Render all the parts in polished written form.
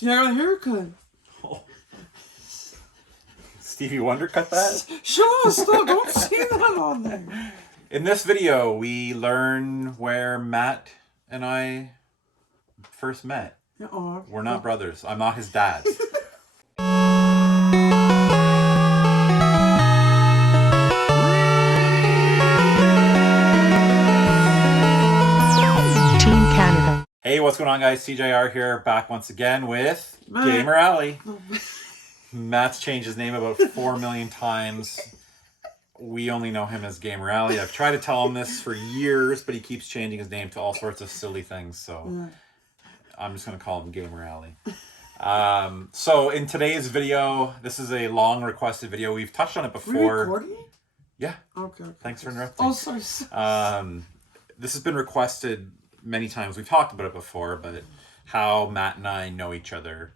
See, I got a haircut. Oh. Stevie Wonder cut that? Shut up, stop, don't say that on there. In this video, we learn where Matt and I first met. We're not brothers. I'm not his dad. Team Canada. Hey, what's going on, guys? SeeJayAre here, back once again with GamerAlley. Matt's changed his name about 4 million times. We only know him as GamerAlley. I've tried to tell him this for years, but he keeps changing his name to all sorts of silly things, so I'm just going to call him GamerAlley. So in today's video, this is a long requested video. We've touched on it before. Are you recording? Yeah. Okay. Thanks for interrupting. Oh, sorry. This has been requested many times. We've talked about it before, but how Matt and I know each other.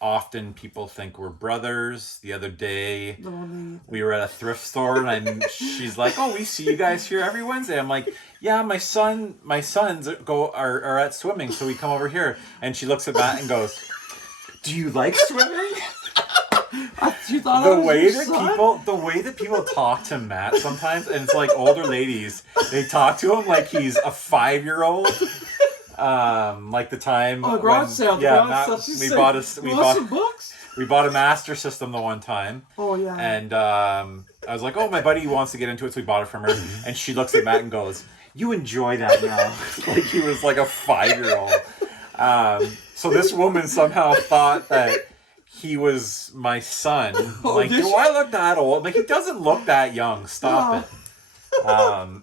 Often people think we're brothers. The other day, we were at a thrift store, and she's like, "Oh, we see you guys here every Wednesday." I'm like, "Yeah, my sons are at swimming, so we come over here." And she looks at Matt and goes, "Do you like swimming?" The way that people talk to Matt sometimes, and it's like older ladies, they talk to him like he's a 5-year-old. Like the time garage sale. We bought a Master System the one time. Oh yeah. And I was like, "Oh, my buddy wants to get into it, so we bought it from her." And she looks at Matt and goes, "You enjoy that now." Like he was like a 5-year-old. So this woman somehow thought that he was my son. Like, do I look that old? Like, he doesn't look that young. Stop it.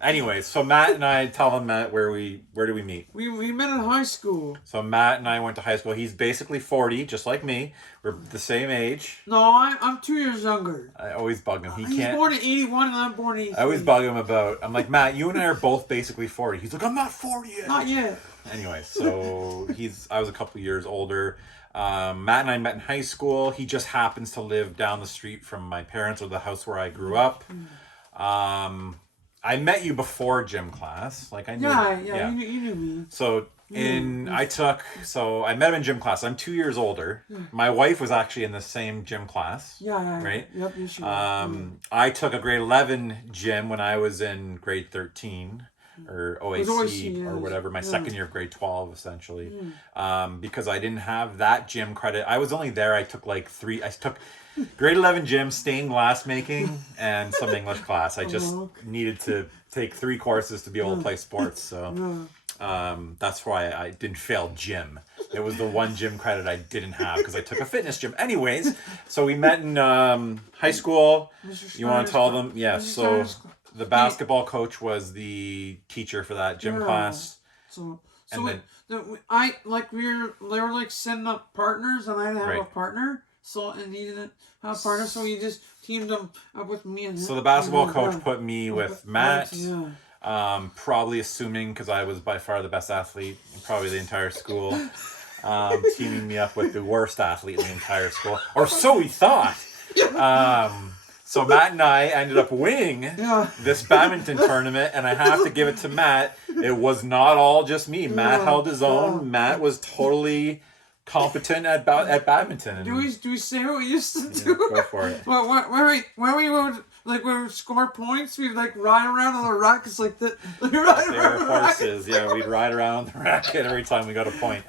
Anyways, so Matt and I, tell him, Matt, where do we meet? We met in high school. So Matt and I went to high school. He's basically 40, just like me. We're the same age. No, I'm 2 years younger. I always bug him. He's born in 81 and I'm born in 83. I always bug him I'm like, "Matt, you and I are both basically 40. He's like, "I'm not 40 yet." Not yet. Anyway, so I was a couple years older. Matt and I met in high school. He just happens to live down the street from my parents, or the house where I grew up. I met you before gym class. Like I knew. Yeah. You knew me. So I met him in gym class. I'm 2 years older. My wife was actually in the same gym class. Yeah. Right? Yep, you should. I took a grade 11 gym when I was in grade 13. Or OAC or whatever, my second year of grade 12 essentially, because I didn't have that gym credit. I was only there, I took grade 11 gym, stained glass making, and some English class. I just needed to take 3 courses to be able to play sports, so that's why I didn't fail gym. It was the one gym credit I didn't have because I took a fitness gym. Anyways, so we met in high school. You want to tell them? Yeah, so the basketball coach was the teacher for that gym class. They were like setting up partners, and I didn't have a partner. And he didn't have a partner, so he just teamed them up with me and him. So the basketball coach put me with Matt. Probably assuming because I was by far the best athlete in probably the entire school. Teaming me up with the worst athlete in the entire school, or so we thought. So Matt and I ended up winning this badminton tournament, and I have to give it to Matt. It was not all just me. Matt held his own. Matt was totally competent at badminton. Do we say what we used to do? Go for it. When we would score points, we'd like ride around on the rackets like that. They were horses. Yeah, we'd ride around on the racket every time we got a point.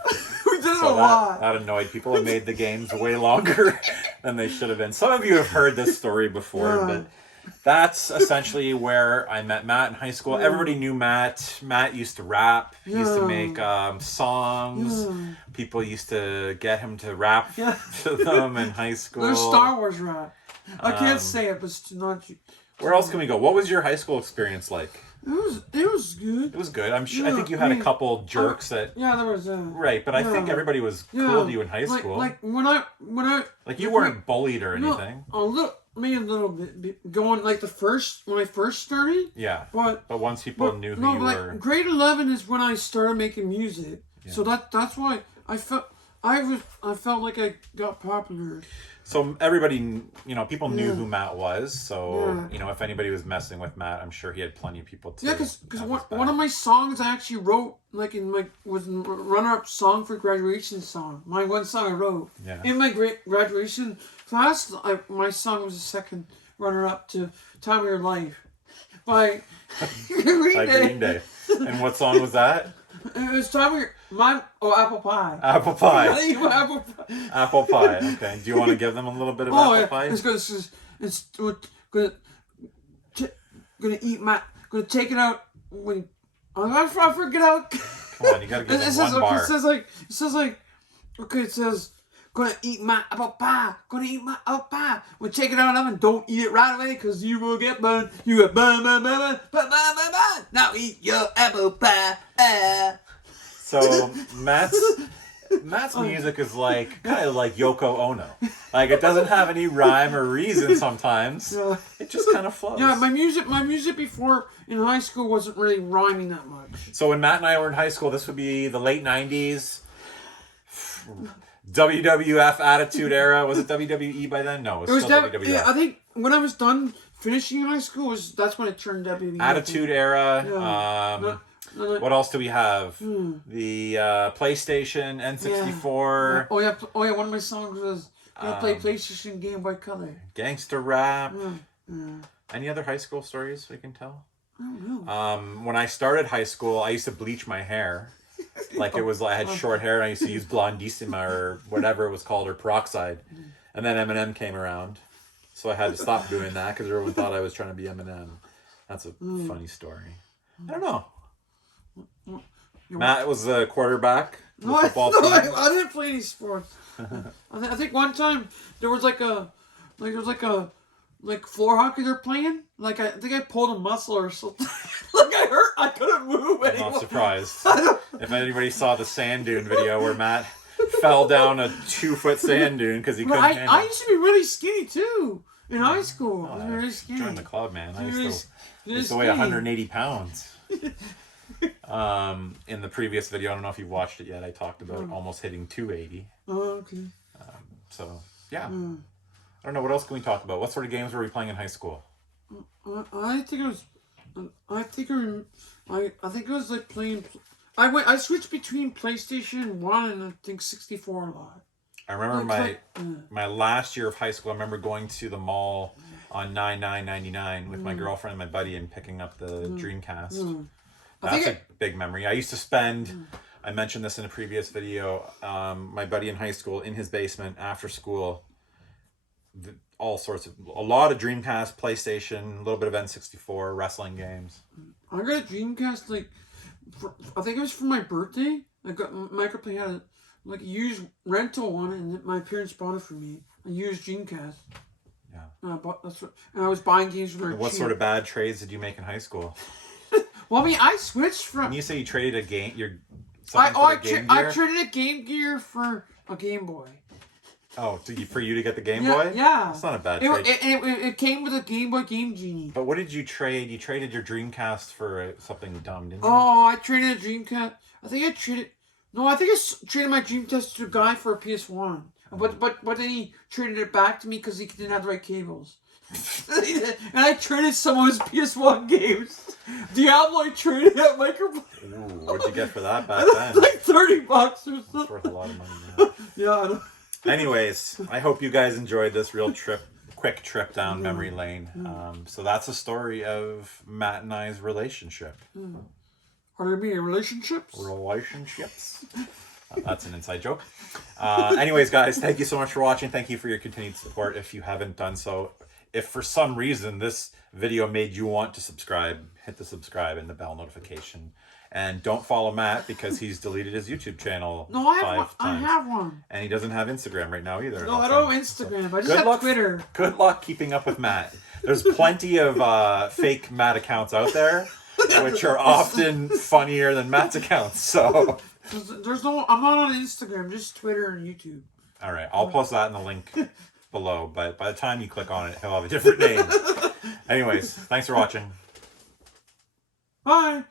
We did it a lot. That annoyed people. It made the games way longer than they should have been. Some of you have heard this story before, but that's essentially where I met Matt in high school. Everybody knew Matt. Matt used to rap. He used to make songs. People used to get him to rap to them in high school. There's Star Wars rap. I can't say it, but it's not. Where else can we go? What was your high school experience like? It was good. It was good. I think you had a couple jerks that. Yeah, there was. Right, but I think everybody was cool to you in high school. Like when I. Like you weren't bullied or anything. Maybe a little bit. Going like when I first started. Yeah. But once people knew who you were. Grade 11 is when I started making music. Yeah. So that's why I I felt like I got popular. So everybody, people knew who Matt was. So, if anybody was messing with Matt, I'm sure he had plenty of people too. Yeah, because one of my songs I actually wrote, like was runner-up song for graduation song. My one song I wrote. Yeah. In my graduation class, my song was the second runner-up to Time of Your Life by Green Day. And what song was that? It was Time of Your... Apple Pie. Apple Pie. Apple Pie. Apple Pie. Okay. Do you want to give them a little bit of apple pie? It's gonna eat gonna take it out when I forget how. Come on, you gotta give them one bar. It says gonna eat my apple pie. Gonna eat my apple pie. When take it out of the oven, don't eat it right away because you will get burned. You get burned. Now eat your apple pie. So Matt's music is kind of like Yoko Ono. Like, it doesn't have any rhyme or reason sometimes. It just kind of flows. Yeah, my music before in high school wasn't really rhyming that much. So when Matt and I were in high school, this would be the late 90s. WWF Attitude Era. Was it WWE by then? No, it was still WWF. Yeah, I think when I was done finishing high school, that's when it turned WWE. Attitude Era. Yeah. What else do we have? The PlayStation, N64. Yeah. Oh yeah. One of my songs was play PlayStation, Game Boy Color. Gangster rap. Any other high school stories we can tell? I don't know. When I started high school, I used to bleach my hair. Like I had short hair, and I used to use Blondissima or whatever it was called, or Peroxide. And then Eminem came around, so I had to stop doing that because everyone thought I was trying to be Eminem. That's a funny story. I don't know. Matt was a quarterback. I didn't play any sports. I think one time there was like floor hockey they're playing. Like I think I pulled a muscle or something. I couldn't move anymore. I'm not surprised. If anybody saw the sand dune video where Matt fell down a 2-foot sand dune because he couldn't handle it. I used to be really skinny too in high school. I was really skinny. Join the club, man. I used to weigh 180 pounds. In the previous video, I don't know if you've watched it yet, I talked about almost hitting 280. Oh, okay. So, yeah. I don't know, what else can we talk about? What sort of games were we playing in high school? I think it was like playing... I switched between PlayStation 1 and I think 64 a lot. I remember my last year of high school, I remember going to the mall on 9/9/99 with my girlfriend and my buddy and picking up the Dreamcast. That's a big memory. I used to spend, I mentioned this in a previous video, my buddy in high school, in his basement, after school, a lot of Dreamcast, PlayStation, a little bit of N64, wrestling games. I got a Dreamcast, I think it was for my birthday. Microplay had a used rental one, and my parents bought it for me. A used Dreamcast. Yeah. And I was buying games for What sort of bad trades did you make in high school? Well, I mean, I switched from... When you say you traded a game, I traded a Game Gear for a Game Boy. Oh, for you to get the Game Boy? Yeah. That's not a bad trade. It came with a Game Boy Game Genie. But what did you trade? You traded your Dreamcast for something dumb, didn't you? Oh, I traded a Dreamcast. I think I traded my Dreamcast to a guy for a PS1. But then he traded it back to me because he didn't have the right cables. And I traded some of his PS1 games. Diablo, I traded at Microplay. Ooh, what'd you get for that back then? Like $30 or something. That's worth a lot of money now. Yeah, I know. Anyways, I hope you guys enjoyed this quick trip down memory lane. So that's the story of Matt and I's relationship. Are there any relationships? Relationships. That's an inside joke. Anyways, guys, thank you so much for watching. Thank you for your continued support. If you haven't done so, if for some reason this video made you want to subscribe, hit the subscribe and the bell notification. And don't follow Matt because he's deleted his YouTube channel 5 times. I have one. And he doesn't have Instagram right now either. No, I don't have Instagram. I just have Twitter. Good luck keeping up with Matt. There's plenty of fake Matt accounts out there, which are often funnier than Matt's accounts. So I'm not on Instagram, just Twitter and YouTube. All right, I'll post that in the link below. But by the time you click on it, he'll have a different name. Anyways, thanks for watching. Bye.